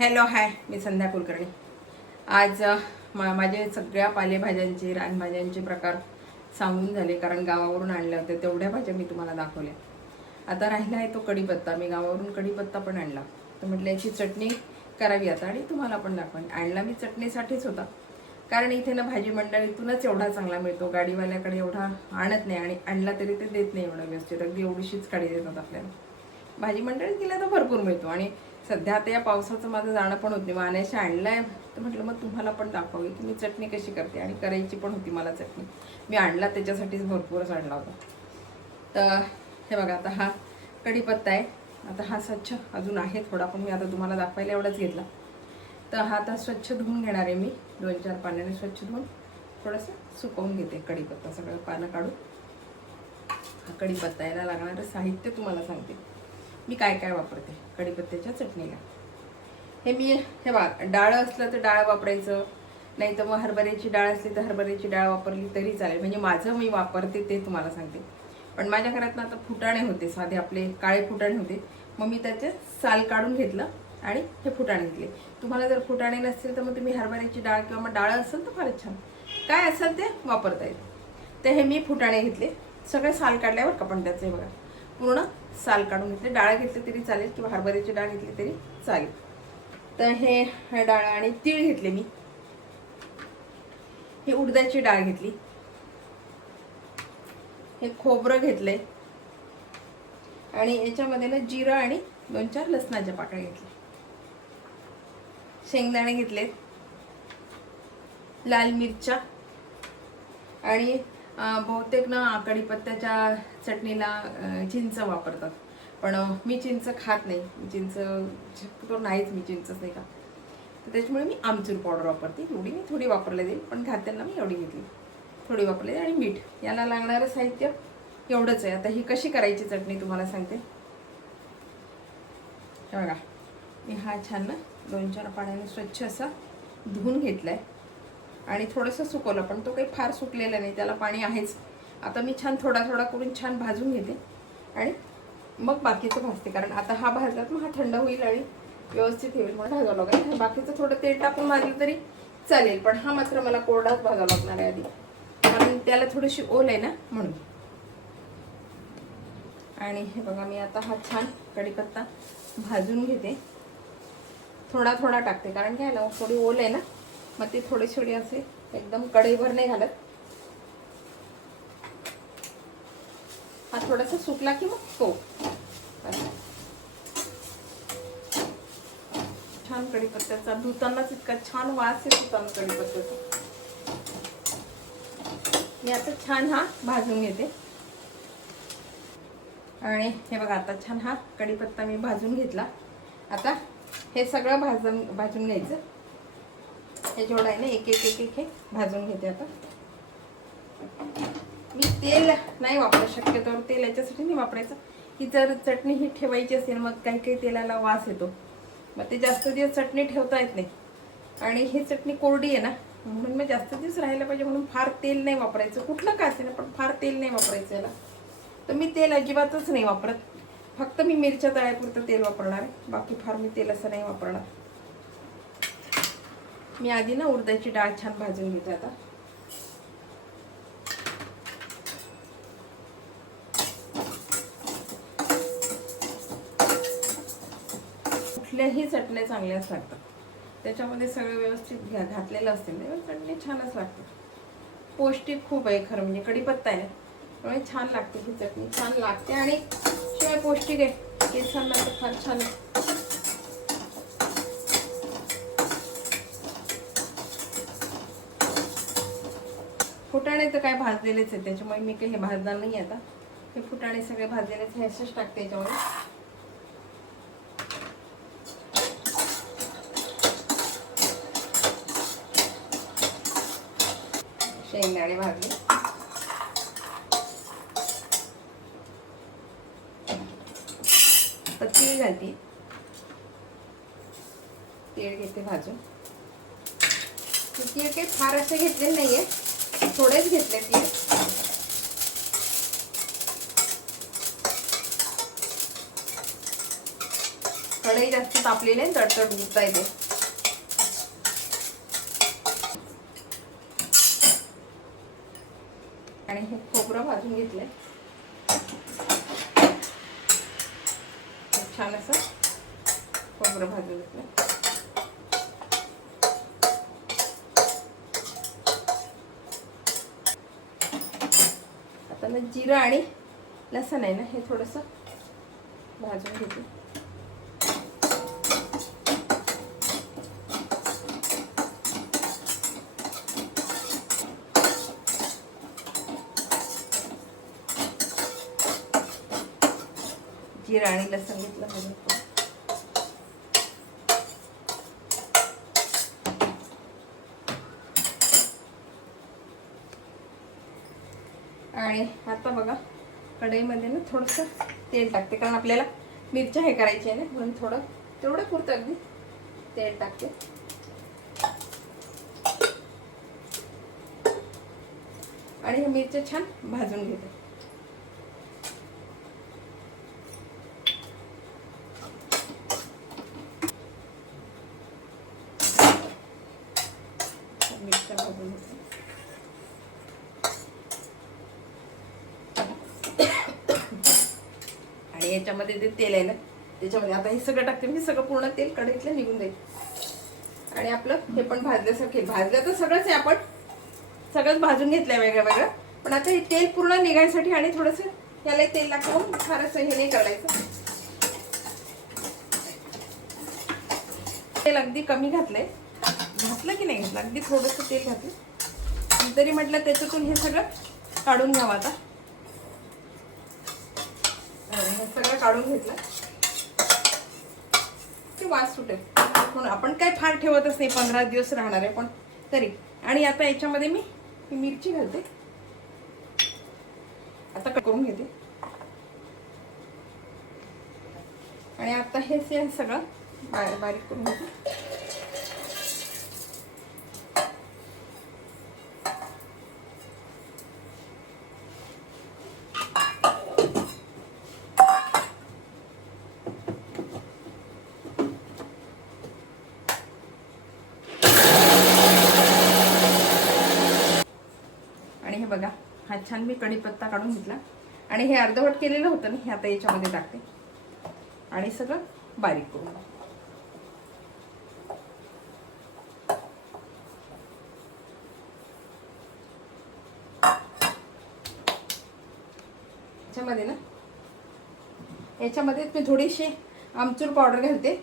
Hello hi, मी संध्या कुलकर्णी. आज माझे सगळ्या पालेभाज्यांचे रानभाज्यांचे प्रकार सांगून झाले, कारण गावावरून आणले होते तेवढ्या भाज्या मी तुम्हाला दाखवल्या. आता राहिला आहे तो कढीपत्ता. मी गावावरून कढीपत्ता पण आणला, तर म्हटलं याची चटणी करावी आता आणि तुम्हाला पण दाखवेन. आणला मी चटणीसाठीच होता, कारण इथे ना भाजी मंडळीतूनच एवढा चांगला मिळतो. गाडीवाल्याकडे एवढा आणत नाही, आणि आणला तरी ते देत नाही एवढं व्यवस्थित. अगदी एवढीशीच काढी देतात आपल्याला. भाजी मंडळीत गेला तर भरपूर मिळतो. आणि सध्या आता या पावसाचं माझं जाणं पण होते, मग आणायशी आणलाय तर म्हटलं मग तुम्हाला पण दाखवावी की मी चटणी कशी करते, आणि करायची पण होती मला चटणी. मी आणला त्याच्यासाठीच भरपूरच आणला होता. तर हे बघा, आता हा कढीपत्ता आहे. आता हा स्वच्छ अजून आहे थोडा, पण मी आता तुम्हाला दाखवायला एवढाच घेतला. तर हा आता स्वच्छ धुवून घेणार आहे मी. 2-4 पाण्याने स्वच्छ धुवून थोडंसं सुकवून घेते कढीपत्ता, सगळं पानं काढून. हा कढीपत्ता याला लागणारं साहित्य तुम्हाला सांगते मी काय काय वापरते कढीपत्त्याच्या चटणीला. हे बघा, डाळ असलं तर डाळ वापरायचं, नाही तर मग हरभऱ्याची डाळ असली तर हरभऱ्याची डाळ वापरली तरी चालेल. म्हणजे माझं मी वापरते ते तुम्हाला सांगते. पण माझ्या घरात ना आता फुटाणे होते, साधे आपले काळे फुटाणे होते. मग मी त्याचे साल काढून घेतलं आणि हे फुटाणे घेतले. तुम्हाला जर फुटाणे नसतील तर मग तुम्ही हरभऱ्याची डाळ किंवा मग डाळ असेल तर फारच छान, काय असेल ते वापरता येईल. तर हे मी फुटाणे घेतले, सगळे साल काढल्यावर का पण त्याचे बघा पूर्ण साल काढून घेतले. डाळ घेतली तरी चालेल किंवा हरभऱ्याची डाळ घेतली तरी चालेल. तर हे डाळ आणि तीळ घेतले मी. हे उडदाची डाळ घेतली. हे खोबरं घेतलंय, आणि याच्यामध्ये ना जिरं आणि 2-4 लसणाच्या पाकळ्या घेतल्या. शेंगदाणे घेतलेत, लाल मिरच्या, आणि बहुतेक ना कढीपत्त्याच्या चटणीला चिंच वापरतात, पण मी चिंच खात नाही. चिंच शक्यतो नाहीच, मी चिंचच नाही खात. तर त्याच्यामुळे मी आमचूर पावडर वापरते. एवढी मी थोडी वापरले जाईल, पण घालताना मी एवढी घेतली, थोडी वापरली. आणि मीठ. याला लागणारं साहित्य एवढंच आहे. आता ही कशी करायची चटणी तुम्हाला सांगते. बघा, मी हा छान ना 2-4 पाण्याने स्वच्छ असा धुवून घेतलाय, आणि थोडंसं सुकवलं, पण तो काही फार सुकलेला नाही, त्याला पाणी आहेच. आता मी छान थोडा थोडा करून छान भाजून घेते, आणि मग बाकीचं भाजते. कारण आता हा भाजला तर मग हा थंड होईल आणि व्यवस्थित होईल, म्हणून भाजावं लागेल. बाकीचं थोडं तेल टाकून भाजलं तरी चालेल, पण हा मात्र मला कोरडाच भाजावा लागणार आहे आधी, कारण त्याला थोडीशी ओल आहे ना, म्हणून. आणि हे बघा, मी आता हा छान कढीपत्ता भाजून घेते. थोडा थोडा टाकते, कारण काय ना थोडी ओल आहे ना, मग ती थोडी असे एकदम कढईभर नाही घालत. हा थोडासा सुकला की मग तो छान कढीपत्त्याचा धुतानाच इतका छान वास येतो कढीपत्त्याचा. मी आता छान हा भाजून घेते. आणि हे बघा, आता छान हा कढीपत्ता मी भाजून घेतला. आता हे सगळं भाजून घ्यायचं. हे जेवढं आहे ना, एक हे भाजून घेते. आता मी तेल नाही वापरत, शक्यतोवर तेल याच्यासाठी नाही वापरायचं की जर चटणी ही ठेवायची असेल मग काही तेलाला वास येतो, मग ते जास्त दिवस चटणी ठेवता येत नाही. आणि ही चटणी कोरडी आहे ना, म्हणून मग जास्त दिवस राहायला पाहिजे, म्हणून फार तेल नाही वापरायचं. कुठलं काय असेल ना, पण फार तेल नाही वापरायचं याला. तर मी तेल अजिबातच नाही वापरत. फक्त मी मिरच्या तळ्यापुरतं तेल वापरणार आहे, बाकी फार मी तेल असं नाही वापरणार. मी आधी ना उडदाची डाळ छान भाजून घेते. आता कुठल्याही चटण्या चांगल्याच लागतात, त्याच्यामध्ये सगळं व्यवस्थित घातलेलं असते ना, चटणी छानच लागते. पौष्टिक खूप आहे खरं म्हणजे, कढीपत्ता आहे त्यामुळे छान लागते ही चटणी, छान लागते. आणि शिवाय पौष्टिक आहे, केसांना तर फार छान आहे. फुटाणे तर काय भाजलेलेच आहे, त्याच्यामुळे मी काही हे भाजणार नाही. आता हे फुटाणे सगळे भाजलेलेच हे असेच टाकते याच्यामध्ये. शेंगदाणे भाजले, तर तीळ घालते. तीळ घेते भाजून. तीळ काही फार असे घेतलेले नाहीये, थोडेच घेतले तीळ. कढई जास्त तापलेली आहे, तडतड उडता येते. आणि हे खोबरं भाजून घेतलंय छान असं. खोबरं भाजून घेतलं. आता मग जिरं आणि लसण आहे ना, हे थोडंसं भाजून घेते. जिरं आणि लसण घेतलं भाजून. आणि आता बघा कढईमध्ये ना थोडंसं तेल टाकते, कारण आपल्याला मिरच्या हे करायची आहे ना, म्हणून थोडं तेवढं पुरतं अगदी तेल टाकते. आणि हे मिरच्या छान भाजून घेते. मिरच्या भाजून घेते. आणि याच्यामध्ये ते तेल आहे ना, त्याच्यामध्ये आता हे सगळं टाकते. म्हणजे सगळं पूर्ण तेल कढईतलं निघून जाईल. आणि आपलं हे पण भाजल्यासारखे, भाजलं तर सगळंच आहे, आपण सगळंच भाजून घेतलंय वेगळं वेगळं. पण आता हे तेल पूर्ण निघायसाठी आणि थोडंसं याला तेल लागतं, फारच हे नाही करायचं. तेल अगदी कमी घातलंय, घातलं की नाही घातलं, अगदी थोडंसं तेल घातलं तरी म्हटलं त्याच्यातून हे सगळं काढून घ्यावं. आता हे सगळं काढून घेतलं ते वास सुटेल. आपण काय फार ठेवतच नाही, 15 दिवस राहणार आहे पण तरी. आणि आता याच्यामध्ये मी मिरची घालते. आता कट करून घेते. आणि आता हे सगळं बारीक करून घेते. आणि हे बघा, हा छान मी कढीपत्ता काढून घेतला. आणि हे अर्धवट केलेलं होतं ना, हे आता याच्यामध्ये टाकते आणि सगळं बारीक करून. याच्यामध्ये ना, याच्यामध्ये मी थोडीशी आमचूर पावडर घालते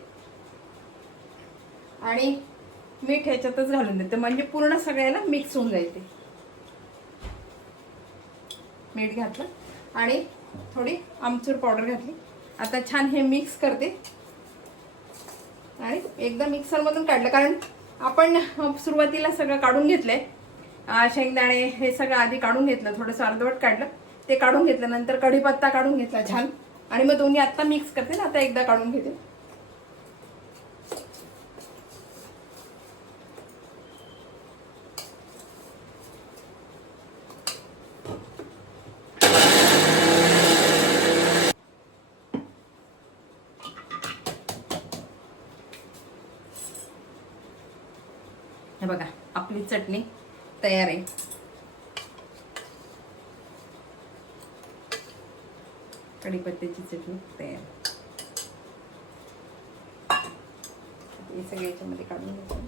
आणि मीठ ह्याच्यातच घालून देते, म्हणजे पूर्ण सगळ्याला मिक्स होऊन जाईल. ते मीठ घातलं आणि थोडी आमचूर पावडर घातली. आता छान हे मिक्स करते आणि एकदा मिक्सरमधून काढलं, कारण आपण सुरुवातीला सगळं काढून घेतलंय. शेंगदाणे हे सगळं आधी काढून घेतलं, थोडंसं अर्धवट काढलं, ते काढून घेतलं. नंतर कढीपत्ता काढून घेतला छान. आणि मग दोन्ही आता मिक्स करते ना, आता एकदा काढून घेते. हे बघा, आपली चटणी तयार आहे. कढीपत्त्याची चटणी तयार. हे सगळे याच्यामध्ये काढून घेतो.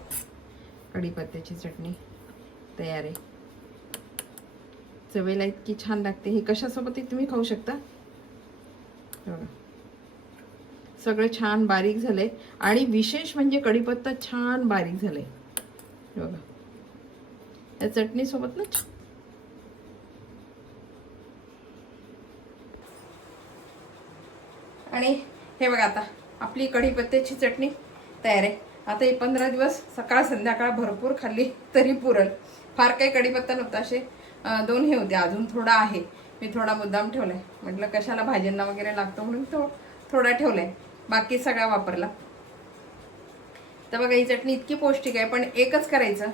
कढीपत्त्याची चटणी तयार आहे. चवीला इतकी छान लागते. हे कशासोबतही तुम्ही खाऊ शकता. बघा, सगळं छान बारीक झालंय. आणि विशेष म्हणजे कढीपत्ता छान बारीक झालाय. बघा, या चटणी सोबत ना आणि हे बघा, आता आपली कढीपत्त्याची चटणी तयार आहे. आता हे 15 दिवस सकाळ संध्याकाळ भरपूर खाल्ली तरी पुरल. फार काही कढीपत्ता नव्हता, असे 2 हे होते. अजून थोडा आहे, मी थोडा मुद्दाम ठेवलाय. म्हटलं कशाला भाज्यांना वगैरे लागतो म्हणून तो थोडा ठेवलाय, बाकी सगळा वापरला. तर बघा, ही चटणी इतकी पौष्टिक आहे. पण एकच करायचं,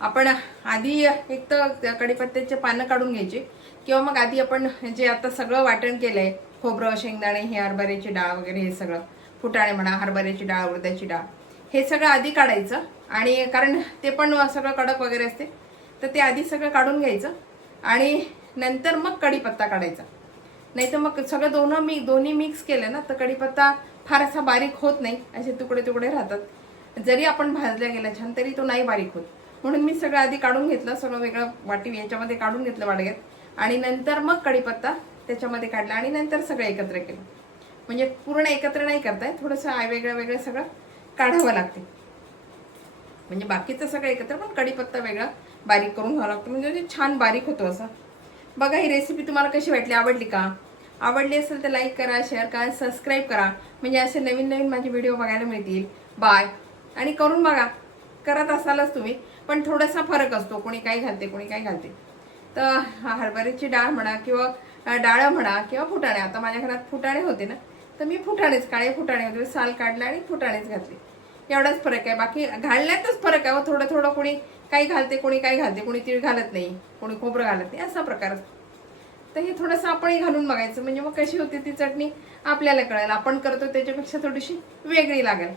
आपण आधी एक तर कढीपत्त्याचे पानं काढून घ्यायचे, किंवा मग आधी आपण जे आता सगळं वाटण केलंय, खोबरं, शेंगदाणे, हे हरभऱ्याची डाळ वगैरे हे सगळं फुटाणे म्हणा, हरभऱ्याची डाळ, उडदाची डाळ, हे सगळं आधी काढायचं. आणि कारण ते पण सगळं कडक वगैरे असते, तर ते आधी सगळं काढून घ्यायचं आणि नंतर मग कढीपत्ता काढायचा. नाही तर मग सगळं दोन्ही मिक्स केलं ना तर कढीपत्ता फार असा बारीक होत नाही, असे तुकडे तुकडे राहतात. जरी आपण भाजल्या गेला छान तरी तो नाही बारीक होत. म्हणून मी सगळं आधी काढून घेतलं, सगळं वेगळं वाटी याच्यामध्ये काढून घेतलं वाडग्यात, आणि नंतर मग कढीपत्ता त्याच्यामध्ये काढला आणि नंतर सगळं एकत्र केलं. म्हणजे पूर्ण एकत्र नाही करताय, थोडंसं वेगळं वेगळं सगळं काढावं लागते. म्हणजे बाकीचं सगळं एकत्र, पण कढीपत्ता वेगळा बारीक करून घ्यावं लागतं, म्हणजे ते छान बारीक होतो असं. बघा ही रेसिपी तुम्हाला कशी वाटली, आवडली का? आवडली असेल तर लाईक करा, शेअर करा, सबस्क्राईब करा, म्हणजे असे नवीन नवीन माझे व्हिडिओ बघायला मिळतील. बाय. आणि करून बघा, करत असालच तुम्ही, पण थोडासा फरक असतो, कोणी काय घालते कोणी काय घालते. तर हरभऱ्याची डाळ म्हणा किंवा डाळ म्हणा किंवा फुटाणे, आता माझ्या घरात फुटाणे होते ना, तर मी फुटाणेच, काळे फुटाणे होते, साल काढला आणि फुटाणेच घातले. एवढाच फरक आहे, बाकी घालण्यातच फरक आहे. थोडं थोडं कोणी काही घालते कोणी काही घालते, कोणी तीळ घालत नाही, कोणी खोबरं घालत नाही, असा प्रकार असतो. तर हे थोडंसं आपणही घालून बघायचं, म्हणजे मग कशी होती ती चटणी आपल्याला कळेल. आपण करतो त्याच्यापेक्षा थोडीशी वेगळी लागेल.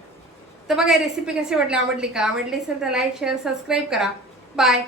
तर बघा रेसिपी कशी वाटली, आवडली का? आवडली असेल तर लाईक शेअर सबस्क्राईब करा. बाय.